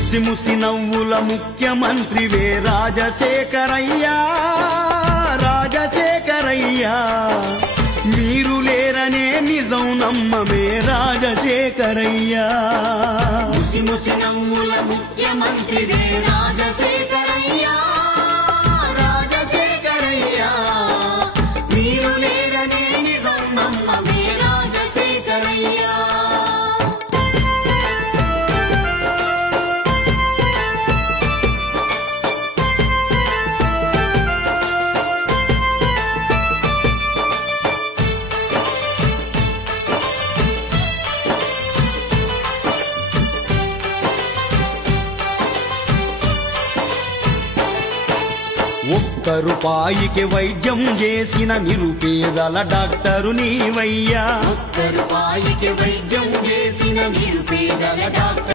ముసి ముసి నవ్వుల ముఖ్యమంత్రివే రాజశేఖరయ్యా రాజశేఖరయ్యా మీరు లేరనే నిజం నమ్మమే రాజశేఖరయ్యా ముసి ముసి నవ్వుల ముఖ్యమంత్రివే రాజశేఖరయ్యా రాజశేఖరయ్యా మీరు లేరనే నిజం నమ్మమే రాజశేఖరయ్యా ఒక్క రూపాయికి వైద్యం చేసిన నిరుపేదల డాక్టరు నీవయ్యా ఒక్క రూపాయికి వైద్యం చేసిన నిరుపేదల డాక్టర్